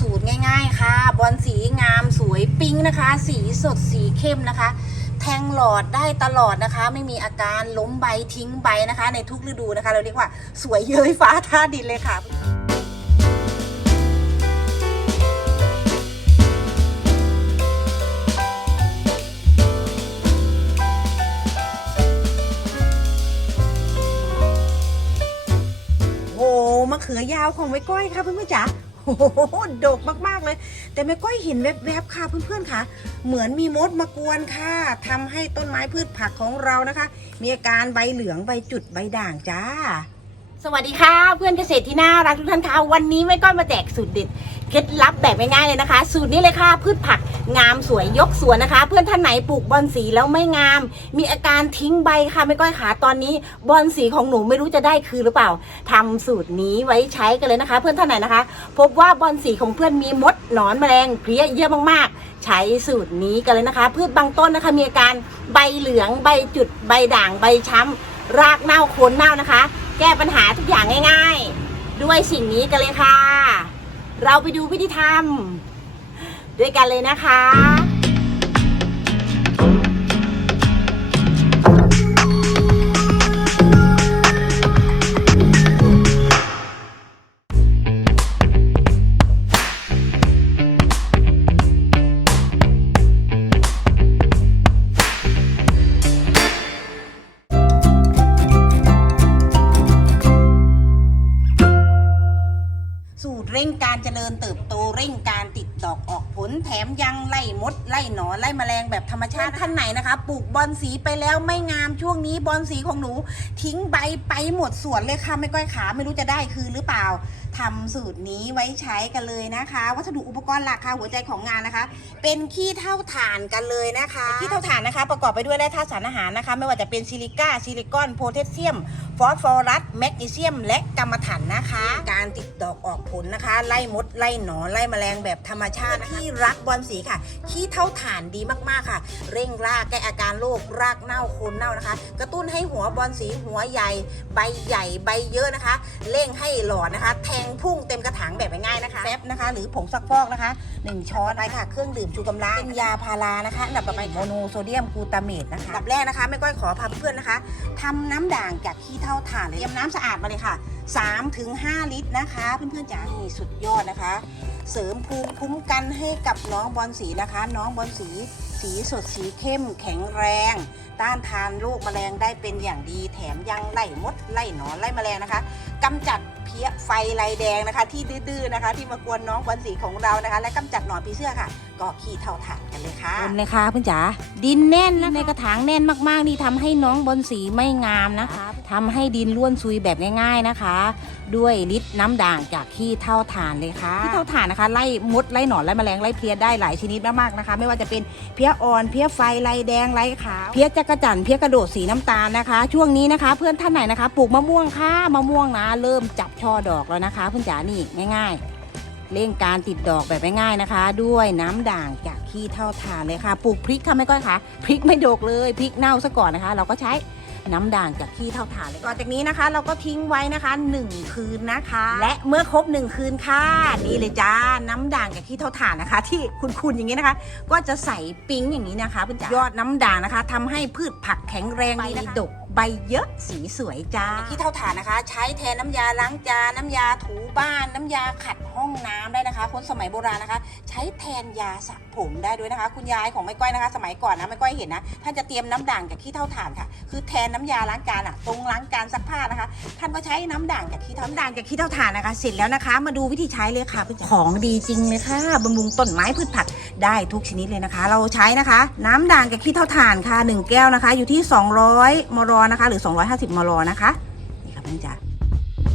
สูตรง่ายๆค่ะ บอลสีงามสวยปิ๊งนะคะ สีสดสีเข้มนะคะ แทงหลอดได้ตลอดนะคะ ไม่มีอาการล้มใบทิ้งใบนะคะ ในทุกฤดูนะคะ เราเรียกว่าสวยเย้ยฟ้าท่าดินเลยค่ะโอ้มะเขือยาวของแม่ก้อยค่ะเพื่อนๆจ๋า โอ้โหดกมากๆเลย แต่แม่ก้อยเห็นแวบๆค่ะเพื่อนๆค่ะ เหมือนมีมดมากวนค่ะทำให้ต้นไม้พืชผักของเรานะคะ มีอาการใบเหลืองใบจุดใบด่างจ้า สวัสดีค่ะ เพื่อนเกษตรที่น่ารักทุกท่านค่ะวันนี้แม่ก้อยมาแจกสูตรเด็ดเคล็ดลับแบบง่ายๆเลยนะคะ สูตรนี้เลยค่ะพืชผัก งามสวยยกสวนนะคะ เพื่อนท่านไหนปลูกบอนสีแล้วไม่งาม มีอาการทิ้งใบค่ะแม่ก้อยขาตอนนี้บอนสีของหนูไม่รู้จะได้คือหรือเปล่าทำสูตรนี้ไว้ใช้กันเลยนะคะ เพื่อนท่านไหนนะคะ พบว่าบอนสีของเพื่อนมีมดหนอนแมลงเพลี้ยเยอะมากๆ ใช้สูตรนี้กันเลยนะคะ พืชบางต้นนะคะมีอาการใบเหลืองใบจุดใบด่างใบช้ำรากเน่าโคนเน่านะคะ แก้ปัญหาทุกอย่างง่าย ๆ ด้วยสิ่งนี้กันเลยค่ะ เราไปดูวิธีทำ ด้วยกันเลยนะคะสูตรเร่งการเจริญเติบโตเร่งการ ดดอกออกผลแถมยังไล่มดไล่หนอนไล่แมลงแบบธรรมชาติท่านไหนนะคะ ปลูกบอนสีไปแล้วไม่งามช่วงนี้บอนสีของหนู ทิ้งใบไปหมดสวนเลยค่ะไม่ก้อยขาไม่รู้จะได้คือหรือเปล่า ทำสูตรนี้ไว้ใช้กันเลยนะคะ วัสดุอุปกรณ์หลักค่ะหัวใจของงานนะคะ เป็นขี้เท่าถ่านกันเลยนะคะขี้เท่าถ่านนะคะ ประกอบไปด้วยแร่ธาตุสารอาหารนะคะ ไม่ว่าจะเป็นซิลิก้าซิลิคอนโพแทสเซียม ฟอสฟอรัสแมกนีเซียม และกรรมะถันนะคะ การติดดอกออกผลนะคะ ไล่มดไล่หนอนไล่แมลงแบบธรรมชาติที่รักบอลสีค่ะขี้เท่าถ่านดีมากๆค่ะ เร่งรากแก้อาการโรครากเน่าโคนเน่านะคะ กระตุ้นให้หัวบอลสีหัวใหญ่ ใบใหญ่ใบเยอะนะคะเร่งให้หลอดนะคะ แทงพุ่งเต็มกระถางแบบง่ายๆนะคะแฟบนะคะ หรือผงซักฟอกนะคะ 1 ช้อนไปค่ะ เครื่องดื่มชูกำลังเป็นยาพารานะคะอันดับต่อไปโมโนโซเดียมกลูตาเมตนะคะอันดับแรกนะคะไม่ก้อยขอพาเพื่อนๆนะคะทำน้ำด่างจากขี้เท่าถ่านเลยเตรียมน้ำสะอาดมาเลยค่ะ3ถึง5ลิตรนะคะ เพื่อนๆจ๋านี่สุดยอดนะคะ เสริมภูมิคุ้มกันให้กับน้องบอลสีนะคะ น้องบอลสีสีสดสีเข้มแข็งแรง ต้านทานโรคแมลงได้เป็นอย่างดีแถมยังไล่มดไล่หนอนไล่แมลงนะคะกำจัดเพี้ยไฟลายแดงนะคะ ที่ดื้อๆนะคะ ที่มากวนน้องบอลสีของเรานะคะ และกำจัดหนอนผีเสื้อค่ะก็ขี้เท่าถ่านกันเลยค่ะบนเลยค่ะเพื่อนจ๋าดินแน่นในกระถางแน่นมากๆ นี่ทำให้น้องบอลสีไม่งามนะคะทำให้ดินล้วนซุยแบบง่าย ๆนะคะ ด้วยฤทธิ์น้ำด่างจากขี้เท่าถ่านเลยค่ะขี้เท่าถ่านนะคะไล่มดไล่หนอนไล่แมลงไล่เพลี้ยได้หลายชนิดมากๆนะคะ ไม่ว่าจะเป็นเพลี้ยอ่อนเพลี้ยไฟลายแดงลายขาวเพลี้ยจักระจั่นเพลี้ยกระโดดสีน้ำตาลนะคะ ช่วงนี้นะคะ เพื่อนท่านไหนนะคะ ปลูกมะม่วงค่ะมะม่วงนะ เริ่มจับช่อดอกแล้วนะคะ เพื่อนจ๋านี่ง่าย ๆ เร่งการติดดอกแบบง่ายๆนะคะ ด้วยน้ำด่างจากขี้เท่าถ่านเลยค่ะปลูกพริกค่ะไม่ก้อยค่ะพริกไม่ดกเลยพริกเน่าซะก่อนนะคะ เราก็ใช้น้ำด่างจากขี้เท่าถ่านเลยต่อจากนี้นะคะ เราก็ทิ้งไว้นะคะ 1 คืนนะคะ และเมื่อครบ 1 คืนค่ะนี่เลยจ้าน้ำด่างจากขี้เท่าถ่านนะคะ ที่คุณๆอย่างนี้นะคะ ก็จะใส่ปิ๊งอย่างนี้นะคะเป็นยอดน้ำด่างนะคะทำให้พืชผักแข็งแรงดีนะคะดก ใบเยอะสีสวยจ้าขี้เท่าถ่านนะคะ ใช้แทนน้ำยาล้างจานน้ำยาถูบ้าน น้ำยาขัดห้องน้ำได้นะคะ คนสมัยโบราณนะคะ ใช้แทนยาสระผมได้ด้วยนะคะ คุณยายของแม่ก้อยนะคะ สมัยก่อนนะแม่ก้อยเห็นนะท่านจะเตรียมน้ำด่างจากขี้เท่าถ่านค่ะ คือแทนน้ำยาล้างจานอะตรงล้างจานซักผ้านะคะ ท่านก็ใช้น้ำด่างจากขี้เท่าน้ำด่างจากขี้เท่าถ่านนะคะ เสร็จแล้วนะคะ มาดูวิธีใช้เลยค่ะเพื่อนของดีจริงเลยค่ะบำรุงต้นไม้พืชผักได้ทุกชนิดเลยนะคะ เราใช้นะคะ น้ำด่างจากขี้เท่าถ่านค่ะหนึ่งแก้วนะคะ อยู่ที่ 200มลนะคะ หรือ 250 มลนะคะนี่ค่ะเพื่อนจ๋า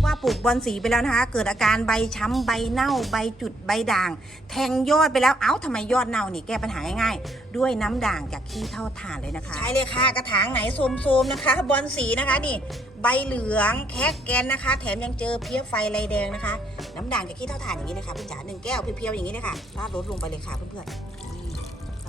ว่าปลูกบอลสีไปแล้วนะคะ เกิดอาการใบช้ำใบเน่า ใบจุดใบด่าง แทงยอดไปแล้วเอ้าทำไมยอดเน่านี่แก้ปัญหาง่ายๆ ด้วยน้ำด่างจากขี้เท่าถ่านเลยนะคะ ใช้เลยค่ะกระถางไหนโซมๆนะคะ บอลสีนะคะนี่ ใบเหลืองแคกแกนนะคะ แถมยังเจอเพี้ยไฟลายแดงนะคะ น้ำด่างจากขี้เท่าถ่านอย่างนี้นะคะเพื่อนจ๋าหนึ่งแก้วเพียวๆอย่างนี้เลยค่ะราดรดลงไปเลยค่ะเพื่อนๆ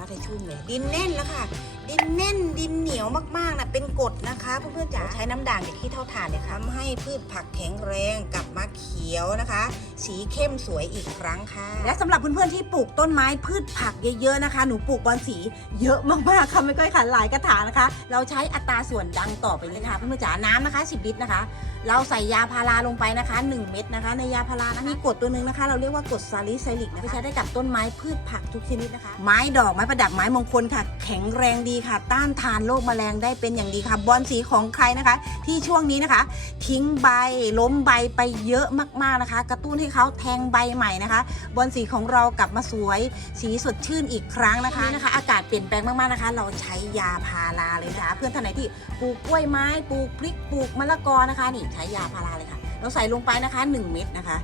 ฟ้าไทยชุ่มเลย ดินแน่นแล้วค่ะ ดินแน่นดินเหนียวมากๆนะเป็นกรดนะคะเพื่อนๆจ๋าใช้น้ำด่างจากที่เท่าฐานเนี่ยค่ะทำให้พืชผักแข็งแรงกลับมาเขียวนะคะ สีเข้มสวยอีกครั้งค่ะ และสำหรับเพื่อนๆที่ปลูกต้นไม้พืชผักเยอะๆนะคะ หนูปลูกบอนสีเยอะมากๆค่ะไม่ค่อยขันหลายกระถางนะคะ เราใช้อัตราส่วนดังต่อไปเลยค่ะเพื่อนๆจ๋าน้ำนะคะ 10 ลิตรนะคะ เราใส่ยาพาราลงไปนะคะ 1 เม็ดนะคะ ในยาพารานะมีกรดตัวหนึ่งนะคะ เราเรียกว่ากรดซาลิไซลิกนะคะใช้ได้กับต้นไม้พืชผักทุกชนิดนะคะ ไม้ดอกไม้ประดับไม้มงคลค่ะ แข็งแรงดีค่ะ ต้านทานโรคแมลงได้เป็นอย่างดีค่ะบอนสีของใครนะคะ ที่ช่วงนี้นะคะ ทิ้งใบล้มใบไปเยอะมากๆนะคะ กระตุ้นให้เขาแทงใบใหม่นะคะ บอนสีของเรากลับมาสวย สีสดชื่นอีกครั้งนะคะนะคะ อากาศเปลี่ยนแปลงมากๆนะคะ เราใช้ยาพาราเลยนะคะ เพื่อนท่านไหนที่ปลูกกล้วยไม้ปลูกพริกปลูกมะละกอนะคะนี่ใช้ยาพาราเลยค่ะ เราใส่ลงไปนะคะ 1 เม็ดนะคะ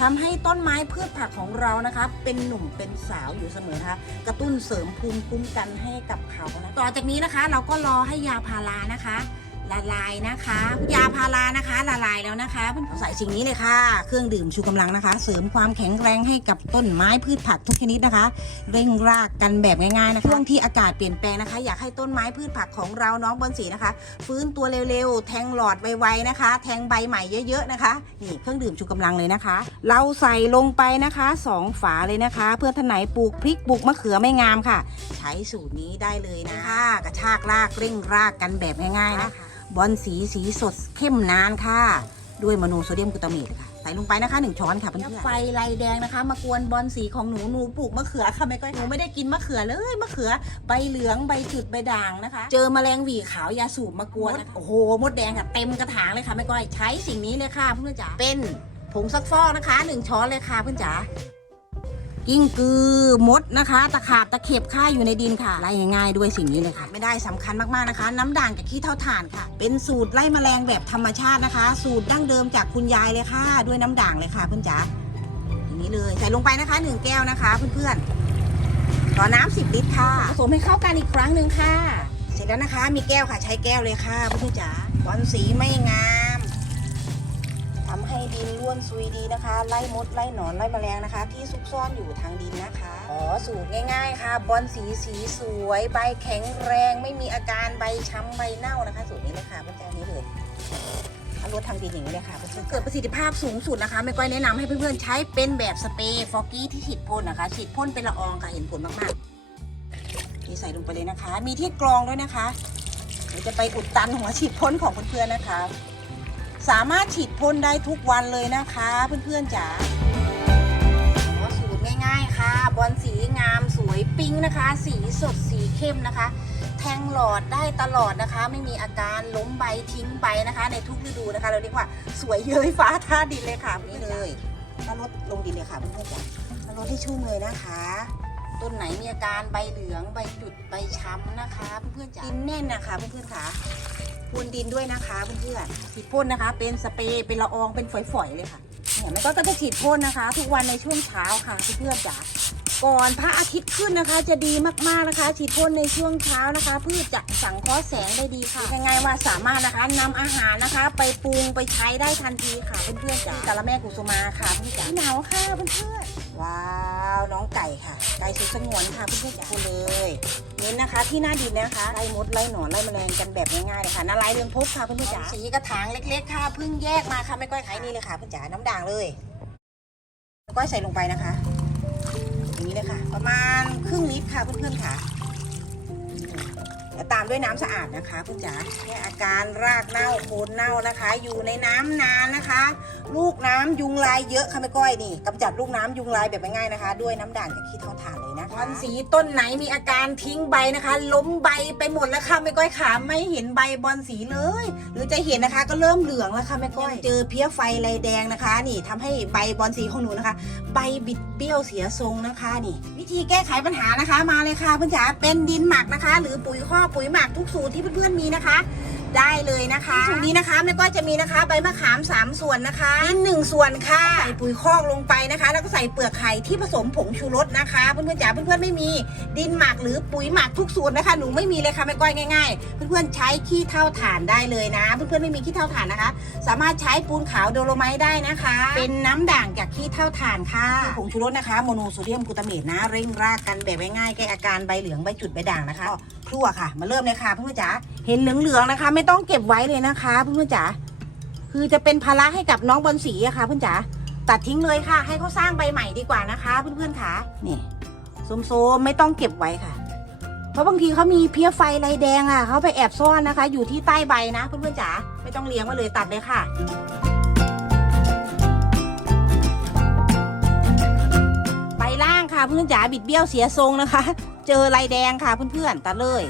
ทำให้ต้นไม้พืชผักของเรานะคะ เป็นหนุ่มเป็นสาวอยู่เสมอนะคะ กระตุ้นเสริมภูมิคุ้มกันให้กับเขานะต่อจากนี้นะคะ เราก็รอให้ยาพารานะคะ ละลายนะคะยาพารานะคะ ละลายแล้วนะคะเพื่อนๆใส่สิ่งนี้เลยค่ะ เครื่องดื่มชูกำลังนะคะ เสริมความแข็งแรงให้กับต้นไม้พืชผักทุกชนิดนะคะ เร่งรากกันแบบง่ายๆนะคะช่วงที่อากาศเปลี่ยนแปลงนะคะ อยากให้ต้นไม้พืชผักของเราน้องบอนสีนะคะ ฟื้นตัวเร็วๆ แทงหลอดไวๆนะคะ แทงใบใหม่เยอะๆนะคะนี่เครื่องดื่มชูกำลังเลยนะคะ เราใส่ลงไปนะคะสองฝาเลยนะคะ เพื่อท่านไหนปลูกพริกปลูกมะเขือไม่งามค่ะ ใช้สูตรนี้ได้เลยนะคะ กระชากรากเร่งรากกันแบบง่ายๆนะคะ บอลสีสีสดเข้มนานค่ะ ด้วยมโนโซเดียมกลูตาเมตค่ะ ใส่ลงไปนะคะหนึ่งช้อนค่ะเพื่อนไฟลายแดงนะคะ มากวนบอลสีของหนูหนูปลูกมะเขือค่ะไม่ก้อยหนูไม่ได้กินมะเขือเลยมะเขือใบเหลืองใบจุดใบด่างนะคะ เจอแมลงหวีขาวยาสูบมากวนโอ้โหมดแดงค่ะเต็มกระถางเลยค่ะไม่ก้อยใช้สิ่งนี้เลยค่ะเพื่อนจ๋าเป็นผงซักฟอกนะคะหนึ่งช้อนเลยค่ะเพื่อนจ๋า กิ้งกือมดนะคะ ตะขาบตะเข็บค่าอยู่ในดินค่ะไล่ง่ายๆด้วยสิ่งนี้เลยค่ะไม่ได้สำคัญมากๆนะคะ น้ำด่างกับขี้เท่าถ่านค่ะ เป็นสูตรไล่แมลงแบบธรรมชาตินะคะ สูตรดั้งเดิมจากคุณยายเลยค่ะ ด้วยน้ำด่างเลยค่ะเพื่อนจ๋าอย่างนี้เลยใส่ลงไปนะคะหนึ่งแก้วนะคะเพื่อนๆต่อน้ำสิบลิตรค่ะผสมให้เข้ากันอีกครั้งหนึ่งค่ะ เสร็จแล้วนะคะ มีแก้วค่ะใช้แก้วเลยค่ะเพื่อนจ๋าบอลสีไม่งาม ทำให้ดินร่วนซุยดีนะคะ ไล่มดไล่หนอนไล่แมลงนะคะ ที่ซุกซ่อนอยู่ทางดินนะคะ อ๋อสูตรง่าย ๆ ค่ะ บอลสีสีสวย ใบแข็งแรง ไม่มีอาการใบช้ำใบเน่านะคะ สูตรนี้เลยค่ะเพื่อนๆนี้เลยเอารถทางดินอย่างนี้เลยค่ะเพื่อนเกิดประสิทธิภาพสูงสุดนะคะ ไม่ก้อยแนะนำให้เพื่อนๆใช้เป็นแบบสเปรย์ฟอกกี้ที่ฉีดพ่นนะคะ ฉีดพ่นเป็นละอองค่ะเห็นผลมากๆนี่ใส่ลงไปเลยนะคะ มีที่กรองด้วยนะคะเดี๋ยวจะไปอุดตันหัวฉีดพ่นของเพื่อนๆนะคะ สามารถฉีดพ่นได้ทุกวันเลยนะคะเพื่อนๆจ๋าอ๋อสูตรง่ายๆค่ะ บอลสีงามสวยปิ๊งนะคะ สีสดสีเข้มนะคะ แทงหลอดได้ตลอดนะคะ ไม่มีอาการล้มใบทิ้งใบนะคะ ในทุกฤดูนะคะ เราเรียกว่าสวยเย้ยฟ้าท่าดินเลยค่ะนี่เลยแล้วลดลงดินเลยค่ะเพื่อนๆจ๋าแล้วลดให้ชุ่มเลยนะคะต้นไหนมีอาการใบเหลืองใบจุดใบช้ำนะคะ เพื่อนๆจ๋าดินแน่นนะคะเพื่อนๆค่ะ พรวนดินด้วยนะคะเพื่อนๆฉีดพ่นนะคะ เป็นสเปรย์เป็นละอองเป็นฝอยๆเลยค่ะเนี่ยมันก็จะฉีดพ่นนะคะ ทุกวันในช่วงเช้าค่ะเพื่อนๆจ๋าก่อนพระอาทิตย์ขึ้นนะคะ จะดีมากๆนะคะ ฉีดพ่นในช่วงเช้านะคะเพื่อจะสังเคราะห์แสงได้ดีค่ะง่ายๆว่าสามารถนะคะนำอาหารนะคะ ไปปรุงไปใช้ได้ทันทีค่ะเพื่อนๆจ๋าสารแม่กุสุมาค่ะเพื่อนๆจ๋าหนาวค่ะเพื่อนๆ ว้าว น้องไก่ค่ะ ไก่สุดสงวนค่ะเพื่อนๆจ๋าเลยเน้นนะคะ ที่หน้าดินนะคะไล่มดไล่หนอนไล่แมลงกันแบบง่ายๆเลยค่ะนาลายเรืองพบค่ะเพื่อนๆจ๋าสีกระถางเล็กๆค่ะเพิ่งแยกมาค่ะไม่ก้อยขายนี่เลยค่ะเพื่อนจ๋าน้ำด่างเลยก้อยใส่ลงไปนะคะ อย่างนี้เลยค่ะ ประมาณครึ่งลิตรค่ะเพื่อนๆค่ะ แล้วตามด้วยน้ำสะอาดนะคะเพื่อนจ๋าแค่อาการรากเน่าโคนเน่านะคะ อยู่ในน้ำนานนะคะ ลูกน้ำยุงลายเยอะค่ะแม่ก้อยนี่กำจัดลูกน้ำยุงลายแบบง่ายๆนะคะ ด้วยน้ำด่างจากขี้เท่าถ่านเลยนะคะพันสีต้นไหนมีอาการทิ้งใบนะคะ ล้มใบไปหมดแล้วค่ะแม่ก้อยขาไม่เห็นใบบอลสีเลย หรือจะเห็นนะคะก็เริ่มเหลืองแล้วค่ะแม่ก้อยเจอเพี้ยไฟลายแดงนะคะ นี่ทำให้ใบบอลสีของหนูนะคะ ใบบิดเบี้ยวเสียทรงนะคะนี่ วิธีแก้ไขปัญหานะคะ มาเลยค่ะเพื่อนจ๋าเป็นดินหมักนะคะ หรือปุ๋ยข้อกปุ๋ยหมักทุกสูตรที่เพื่อนๆมีนะคะ ได้เลยนะคะสูตรนี้นะคะแม่ก็จะมีนะคะ ใบมะขาม 3 ส่วนนะคะดินหนึ่งส่วนค่ะใส่ปุ๋ยคอกลงไปนะคะ แล้วก็ใส่เปลือกไข่ที่ผสมผงชูรสนะคะ เพื่อนๆจ๋าเพื่อนๆไม่มีดินหมักหรือปุ๋ยหมักทุกสูตรนะคะหนูไม่มีเลยค่ะแม่ก้อยง่ายๆ เพื่อนๆใช้ขี้เท่าถ่านได้เลยนะ เพื่อนๆไม่มีขี้เท่าถ่านนะคะ สามารถใช้ปูนขาวโดโลไมต์ได้นะคะ เป็นน้ำด่างจากขี้เท่าถ่านค่ะผงชูรสนะคะโมโนโซเดียมกลูตาเมตนะเร่งรากกันแบบง่ายๆแก้อาการใบเหลืองใบจุดใบด่างนะคะก็ครั่วค่ะ มาเริ่มเลยค่ะเพื่อนๆจ๋า เห็นเหลืองๆนะคะ ไม่ต้องเก็บไว้เลยนะคะเพื่อนๆจ๋าคือจะเป็นภาระให้กับน้องบอลสีอะค่ะเพื่อนจ๋าตัดทิ้งเลยค่ะ ให้เขาสร้างใบใหม่ดีกว่านะคะ เพื่อนๆค่ะนี่โซมๆไม่ต้องเก็บไว้ค่ะ เพราะบางทีเขามีเพี้ยไฟลายแดงอะเขาไปแอบซ่อนนะคะ อยู่ที่ใต้ใบนะเพื่อนๆจ๋าไม่ต้องเลี้ยงมาเลยตัดเลยค่ะใบล่างค่ะเพื่อนจ๋าบิดเบี้ยวเสียทรงนะคะ เจอลายแดงค่ะเพื่อนๆตัดเลย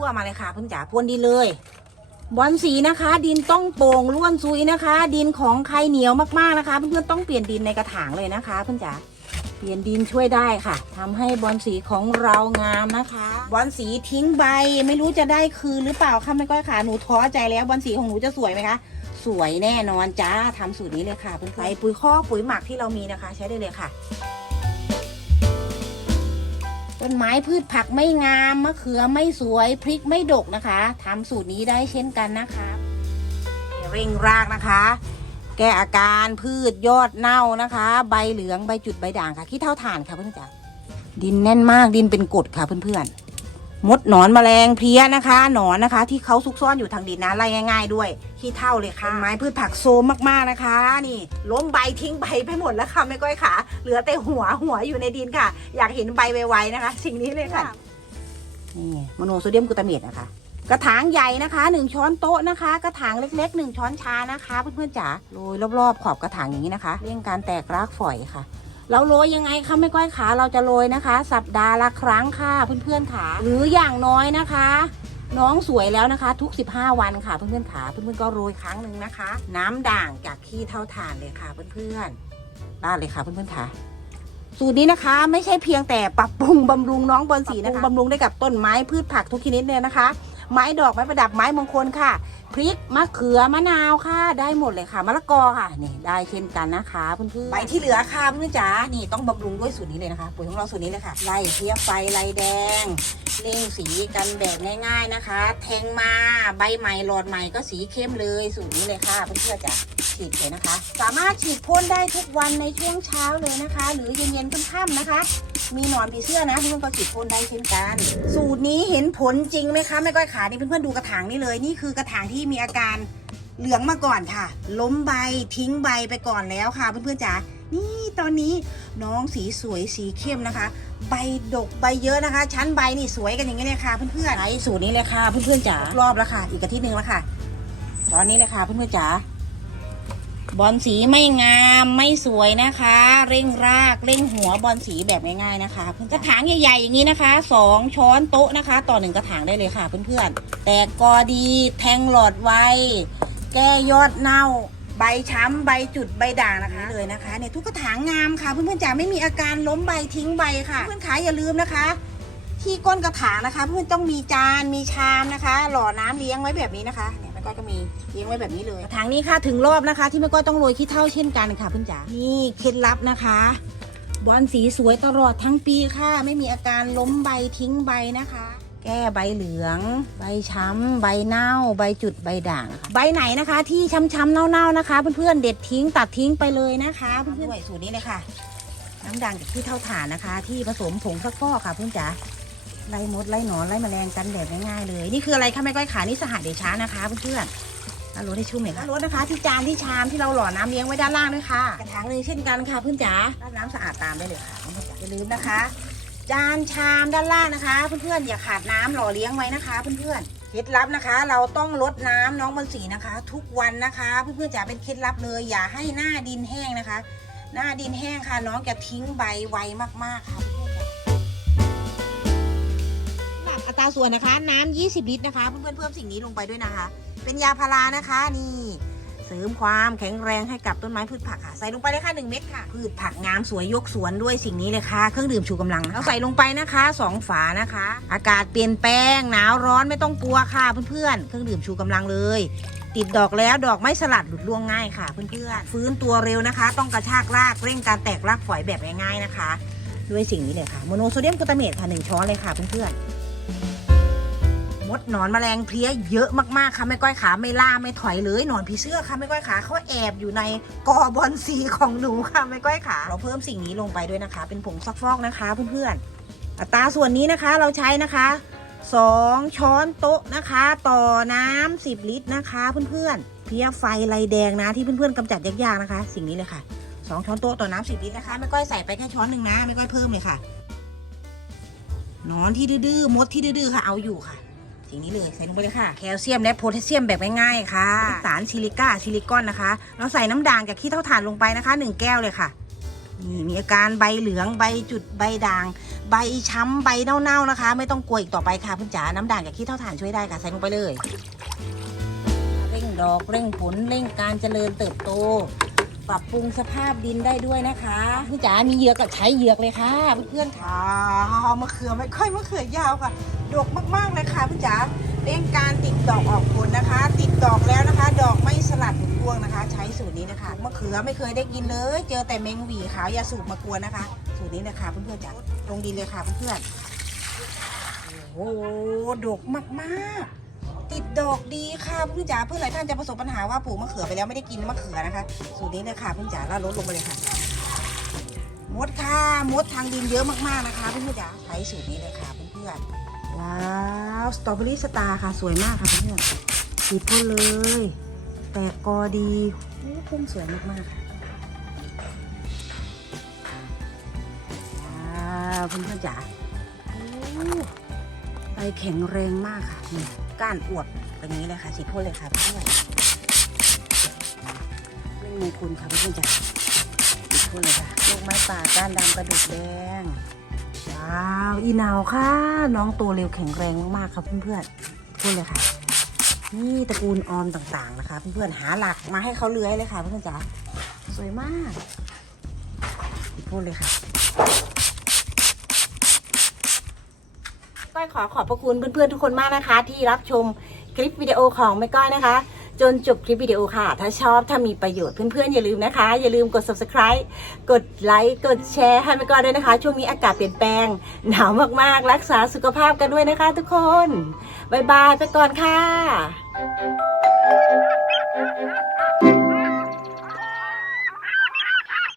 รั่วมาเลยค่ะเพื่อนจ๋าพรวนดีเลย บอลสีนะคะ ดินต้องโป่งร่วนซุยนะคะ ดินของใครเหนียวมากๆนะคะ เพื่อนๆต้องเปลี่ยนดินในกระถางเลยนะคะ เพื่อนจ๋าเปลี่ยนดินช่วยได้ค่ะทำให้บอลสีของเรางามนะคะ บอลสีทิ้งใบไม่รู้จะได้คืนหรือเปล่าค่ะไม่ก้อยค่ะหนูท้อใจแล้วบอลสีของหนูจะสวยไหมคะสวยแน่นอนจ้าทำสูตรนี้เลยค่ะเพื่อนๆปุ๋ยคอกปุ๋ยหมักที่เรามีนะคะ ใช้ได้เลยค่ะ ต้นไม้พืชผักไม่งามมะเขือไม่สวยพริกไม่ดกนะคะทำสูตรนี้ได้เช่นกันนะคะเร่งรากนะคะ แก้อาการพืชยอดเน่านะคะ ใบเหลืองใบจุดใบด่างค่ะขี้เท่าถ่านค่ะเพื่อนจ๋าดินแน่นมากดินเป็นกรดค่ะเพื่อนๆ มดหนอนแมลงเพลี้ยนะคะ หนอนนะคะ ที่เขาซุกซ่อนอยู่ทางดินนะไล่ง่าย ๆ ด้วยขี้เท่าเลยค่ะต้นไม้พืชผักโซมมากๆนะคะ นี่ล้มใบทิ้งใบไปหมดแล้วค่ะไม่ก้อยขาเหลือแต่หัวหัวอยู่ในดินค่ะ อยากเห็นใบไวๆนะคะ สิ่งนี้เลยค่ะนี่โมโนโซเดียมกลูตาเมตนะคะ กระถางใหญ่นะคะหนึ่งช้อนโต๊ะนะคะ กระถางเล็กๆหนึ่งช้อนชานะคะ เพื่อนๆจ๋าโรยรอบๆขอบกระถางอย่างนี้นะคะเร่งการแตกรากฝอยค่ะ เราโรยยังไงคะไม่ก้อยขาเราจะโรยนะคะ สัปดาห์ละครั้งค่ะเพื่อนๆขาหรืออย่างน้อยนะคะ น้องสวยแล้วนะคะ ทุก 15 วันค่ะเพื่อนๆขาเพื่อนๆก็โรยครั้งหนึ่งนะคะ น้ำด่างจากขี้เท่าถ่านเลยค่ะเพื่อนๆราดเลยค่ะเพื่อนๆขาสูตรนี้นะคะไม่ใช่เพียงแต่ปรับปรุงบำรุงน้องบอลสีนะคะบำรุงได้กับต้นไม้พืชผักทุกชนิดเลยนะคะ ไม้ดอกไม้ประดับไม้มงคลค่ะ พริกมะเขือมะนาวค่ะ ได้หมดเลยค่ะมะละกอค่ะนี่ได้เช่นกันนะคะเพื่อนๆใบที่เหลือค่ะเพื่อนจ๋านี่ต้องบำรุงด้วยสูตรนี้เลยนะคะปุ๋ยของเราสูตรนี้เลยค่ะไล่เพี้ยไฟไล่แดงเร่งสีกันแบบง่ายๆนะคะ แทงมาใบใหม่หลอดใหม่ก็สีเข้มเลยสูตรนี้เลยค่ะเพื่อนๆจ๋าฉีดเลยนะคะ สามารถฉีดพ่นได้ทุกวันในช่วงเช้าเลยนะคะ หรือเย็นๆค่ำๆนะคะ มีหนอนผีเสื้อนะเพื่อนๆก็ฉีดพ่นได้เช่นกัน สูตรนี้เห็นผลจริงไหมคะแม่ก้อยขานี่เพื่อนๆดูกระถางนี่เลยนี่คือกระถางที่มีอาการเหลืองมาก่อนค่ะ ล้มใบทิ้งใบไปก่อนแล้วค่ะ เพื่อนๆจ๋านี่ตอนนี้น้องสีสวยสีเข้มนะคะ ใบดกใบเยอะนะคะ ชั้นใบนี่สวยกันอย่างนี้เลยค่ะเพื่อนๆใช้สูตรนี้เลยค่ะเพื่อนๆจ๋ารอบแล้วค่ะ อีกอาทิตย์หนึ่งแล้วค่ะ ตอนนี้เลยค่ะเพื่อนๆจ๋า บอลสีไม่งามไม่สวยนะคะ เร่งรากเร่งหัวบอลสีแบบง่ายๆนะคะเพื่อนกระถางใหญ่ๆอย่างนี้นะคะสองช้อนโต๊ะนะคะ ต่อหนึ่งกระถางได้เลยค่ะเพื่อนๆแตกกอดีแทงหลอดไวแก้ยอดเน่าใบช้ำใบจุดใบด่างนะคะเลยนะคะเนี่ยทุกกระถางงามค่ะ เพื่อนๆจ๋าไม่มีอาการล้มใบทิ้งใบค่ะ เพื่อนๆขาอย่าลืมนะคะ ที่ก้นกระถางนะคะ เพื่อนต้องมีจานมีชามนะคะ หล่อน้ำเลี้ยงไว้แบบนี้นะคะ ม่ก้อยก็มีเลี้ยงไว้แบบนี้เลยกระถางนี้ค่ะถึงรอบนะคะ ที่แม่ก้อยต้องโรยขี้เท่าเช่นกันค่ะเพื่อนจ๋านี่เคล็ดลับนะคะ บอลสีสวยตลอดทั้งปีค่ะ ไม่มีอาการล้มใบทิ้งใบนะคะ แก้ใบเหลือง ใบช้ำ ใบเน่า ใบจุดใบด่างนะคะใบไหนนะคะ ที่ช้ำๆเน่าๆนะคะ เพื่อนๆเด็ดทิ้งตัดทิ้งไปเลยนะคะเพื่อนๆสูตรนี้เลยค่ะน้ำด่างจากที่เท่าฐานนะคะ ที่ผสมผงซักฟอกค่ะเพื่อนจ๋า ไล่มดไล่หนอนไล่แมลงกันแบบง่ายๆเลย นี่คืออะไรคะแม่ก้อยขานี่สหเดชานะคะเพื่อนๆแล้วรถให้ชุ่มหน่อยค่ะรถนะคะ ที่จานที่ชามที่เราหล่อน้ำเลี้ยงไว้ด้านล่างด้วยค่ะกระถางหนึ่งเช่นกันค่ะเพื่อนจ๋าราดน้ำสะอาดตามได้เลยค่ะเพื่อนจ๋าอย่าลืมนะคะ จานชามด้านล่างนะคะ เพื่อนๆอย่าขาดน้ำหล่อเลี้ยงไว้นะคะเพื่อนๆเคล็ดลับนะคะ เราต้องลดน้ำน้องบอลสีนะคะ ทุกวันนะคะ เพื่อนๆจ๋าเป็นเคล็ดลับเลย อย่าให้หน้าดินแห้งนะคะ หน้าดินแห้งค่ะ น้องจะทิ้งใบไวมากๆค่ะ อัตราส่วนนะคะ น้ำ20 ลิตรนะคะ เพื่อนๆเพิ่มสิ่งนี้ลงไปด้วยนะคะ เป็นยาพารานะคะ นี่ เสริมความแข็งแรงให้กับต้นไม้พืชผักค่ะ ใส่ลงไปเลยค่ะ 1 เม็ดค่ะ พืชผักงามสวยยกสวนด้วยสิ่งนี้เลยค่ะ เครื่องดื่มชูกำลัง เราใส่ลงไปนะคะสองฝานะคะ อากาศเปลี่ยนแปลงหนาวร้อนไม่ต้องกลัวค่ะเพื่อนๆ เครื่องดื่มชูกำลังเลยติดดอกแล้วดอกไม่สลัดหลุดร่วงง่ายค่ะเพื่อนๆฟื้นตัวเร็วนะคะ ต้องกระชากรากเร่งการแตกรากฝอยแบบง่ายๆนะคะ ด้วยสิ่งนี้เลยค่ะโมโนโซเดียมกลูตาเมตค่ะหนึ่งช้อนเลยค่ะเพื่อนๆ มดหนอนแมลงเพลี้ยเยอะมากๆค่ะแม่ก้อยขาไม่ล่าไม่ถอยเลยหนอนผีเสื้อค่ะแม่ก้อยขาเขาแอบอยู่ในกอบอลสีของหนูค่ะแม่ก้อยขาเราเพิ่มสิ่งนี้ลงไปด้วยนะคะ เป็นผงซักฟอกนะคะเพื่อนๆอัตราส่วนนี้นะคะเราใช้นะคะสองช้อนโต๊ะนะคะ ต่อน้ำ10 ลิตรนะคะเพื่อนๆเพลี้ยไฟลายแดงนะที่เพื่อนๆกำจัดยากๆนะคะ สิ่งนี้เลยค่ะสองช้อนโต๊ะต่อน้ำ10 ลิตรนะคะแม่ก้อยใส่ไปแค่ช้อนหนึ่งนะแม่ก้อยเพิ่มเลยค่ะ นอนที่ดื้อๆมดที่ดื้อๆค่ะเอาอยู่ค่ะสิ่งนี้เลยใส่ลงไปเลยค่ะแคลเซียมและโพแทสเซียมแบบง่ายๆค่ะ สารซิลิก้าซิลิคอนนะคะ เราใส่น้ำด่างกับขี้เท่าถ่านลงไปนะคะหนึ่งแก้วเลยค่ะนี่มีอาการใบเหลืองใบจุดใบด่าง ใบช้ำใบเน่าๆนะคะ ไม่ต้องกลัวอีกต่อไปค่ะคุณจ๋าน้ำด่างกับขี้เท่าถ่านช่วยได้ค่ะใส่ลงไปเลย เร่งดอกเร่งผลเร่งการเจริญเติบโต ปรับปรุงสภาพดินได้ด้วยนะคะคุณจ๋ามีเหยือกก็ใช้เหยือกเลยค่ะเพื่อนๆค่ะมะเขือไม่ค่อยมะเขือยาวค่ะดกมากๆเลยค่ะพี่จ๋าเร่งการติดดอกออกผลนะคะ ติดดอกแล้วนะคะ ดอกไม่สลัดหลุดร่วงนะคะ ใช้สูตรนี้นะคะมะเขือไม่เคยได้กินเลย เจอแต่แมงหวีขาวอย่าสูบมากวนนะคะ สูตรนี้นะคะเพื่อนๆจ๋าลงดินเลยค่ะเพื่อนๆโอ้โหดกมากๆ ติดดอกดีค่ะเพื่อนจ๋าเพื่อนหลายท่านจะประสบปัญหาว่าปลูกมะเขือไปแล้วไม่ได้กินมะเขือนะคะสูตรนี้เลยค่ะเพื่อนจ๋าแล้วลดลงไปเลยค่ะ มดค่ะมดทางดินเยอะมากๆนะคะเพื่อนจ๋าใช้สูตรนี้เลยค่ะเพื่อนๆว้าวสตรอเบอรี่สตาร์ค่ะสวยมากค่ะเพื่อนๆสีพ่นเลย แตกกอดีโอ้พุ่มสวยมากๆค่ะว้าวเพื่อนๆจ๋า โอ้ใบแข็งแรงมากค่ะนี่ก้านอวบอย่างนี้เลยค่ะสีพ่นเลยค่ะเพื่อนเร่งมงคุณค่ะเพื่อนจ๋าอีกคนเลยค่ะลูกไม้ป่าก้านดำกระดูกแดงว้าวอีนาวค่ะ น้องโตเร็วแข็งแรงมากๆครับเพื่อนๆพูดเลยค่ะ นี่ตระกูลออมต่างๆนะคะ เพื่อนๆหาหลักมาให้เขาเลื้อยเลยค่ะเพื่อนๆจ๋าสวยมากพูดเลยค่ะ ก้อยขอขอบพระคุณเพื่อนๆทุกคนมากนะคะ ที่รับชมคลิปวิดีโอของแม่ก้อยนะคะ จนจบคลิปวิดีโอค่ะ ถ้าชอบถ้ามีประโยชน์เพื่อนๆอย่าลืมนะคะ อย่าลืมกด subscribe กดไลค์กดแชร์ให้แม่ก้อยด้วยนะคะ ช่วงนี้อากาศเปลี่ยนแปลง หนาวมากๆ รักษาสุขภาพกันด้วยนะคะ ทุกคนบ๊ายบายไปก่อนค่ะ